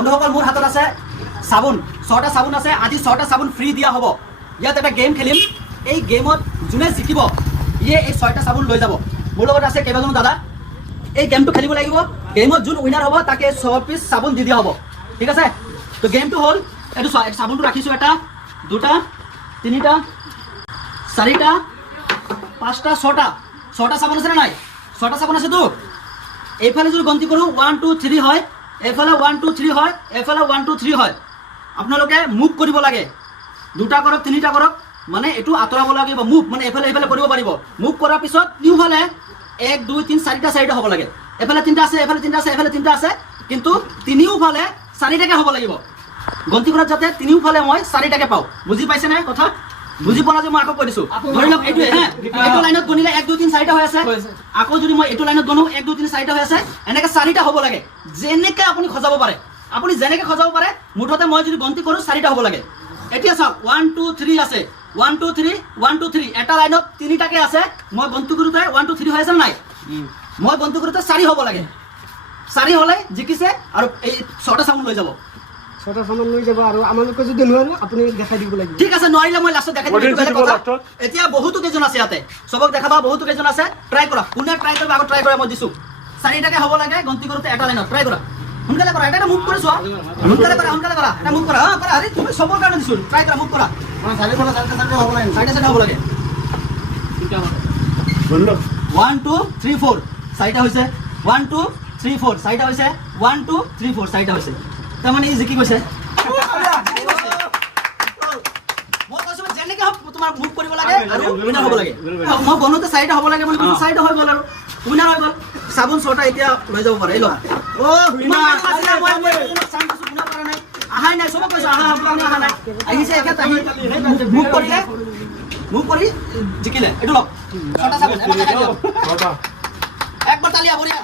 বন্ধুসকল মোৰ হাতত আছে চাবোন 6টা চাবোন আছে আজি 6টা চাবোন ফ্ৰী দিয়া হ'ব ইয়াত এটা গেম খেলিম এই গেমত যোনে জিকিব ইয়ে এই 6টা চাবোন লৈ যাব মোৰ লগত আছে কেইবাজনো দাদা এই গেমটো খেলিব লাগিব গেমত যোন উইনাৰ হ'ব তাকে 6 পিস চাবোন দি দিয়া হ'ব ঠিক আছে তো গেমটো হ'ল এটো চাবোনটো ৰাখিছো এটা দুটা তিনিটা চাৰিটা পাঁচটা ছটা চাবোন আছে নাই 6টা চাবোন আছে তো এইফালে যদি গন্তি কৰো 1 2 3 হয় এফালে 1 2 3 হয় এফালে 1 2 3 হয় আপোনালোকে মুভ কৰিব লাগে দুটা কৰক তিনিটা কৰক মানে এটু আতৰাব লাগিব মুভ মানে এফালে এফালে কৰিব পাৰিব মুভ কৰাৰ পিছত নিউফালে 1 2 3 4টা হ'ব লাগে এফালে তিনটা আছে এফালে তিনটা আছে এফালে তিনটা আছে কিন্তু তিনিওফালে 4টাকে হ'ব লাগিব গন্তি কৰাত যাতে তিনিওফালে মই 4টাকে পাও বুজি পাইছে নাই কথা বুজি পোৱা যে মই আকৌ কৈ দিছো ধৰি লওক এইটো হে এইটো লাইনত গনিলে 1 2 3 4টা হৈ আছে আকৌ যদি মই এইটো লাইনত গনো 1 2 3 4টা হৈ আছে এনেকে 4টা হ'ব লাগে যেনেকে আপুনি খজাব পাৰে আপুনি যেনেকে খজাব পাৰে মুঠতে মই যদি গন্তি কৰো 4টা হ'ব লাগে এতিয়া চাওক 1 2 3 আছে 1 2 3 1 2 3 এটা লাইনত 3টাকে আছে মই গন্তি কৰোতে 1 2 3 হৈ আছে নাই মই গন্তি কৰোতে 4 হ'ব লাগে 4 হলে জিকিছে আৰু এই 6টা চাউন লৈ যাব 6টা সামান লৈ যাব আৰু আমালোকে যদি নোৱাৰো আপুনি দেখাই দিব লাগিব ঠিক আছে নোৱাৰিলে মই লাষ্টত দেখাই দিম এতিয়া বহুতো কেজন আছে ইয়াতে সবক দেখাবা বহুতো কেজন আছে ট্রাই কৰা কোনে ট্ৰাই কৰিব আগত ট্ৰাই কৰা মই দিছো 4টাকে হ'ব লাগে গন্তি কৰোতে এটা লাইনত ট্ৰাই কৰা সোনকালে কৰা এটা মুভ কৰিছো সোনকালে কৰা এটা মুভ কৰা কৰা আৰে তুমি সবৰ কাৰণে দিছো ট্ৰাই কৰা মুভ কৰা মই 4টা হ'ব লাগে 4টা হ'ব লাগে ঠিক আছে বন্ধ 1 2 3 4 4টা হৈছে 1 2 3 4 4টা হৈছে 1 2 3 4 4টা হৈছে তাৰ মানে ইজি কি কৈছে মই কৈছো যেনেকে হক তোমাৰ মুভ কৰিব লাগে আৰু উইনাৰ হ'ব লাগে মই বনোতে 4টা হ'ব লাগে বুলি কৈছো 4টা হৈ গ'ল আৰু উইনাৰ হৈ গ'ল সাবুন 6টা এতিয়া লৈ যাব পাৰে ল ও উইনাৰ আছিল মই কোনো চান্স শুনা কৰা নাই আহাই নাই সব কৈছো আহা আপুনি আহা নাই আহিছে একে তাহি মুভ কৰিলে মুভ কৰি জিকিলে এটো ল 6টা সাবুন একবাৰ তালিয়া বঢ়িয়া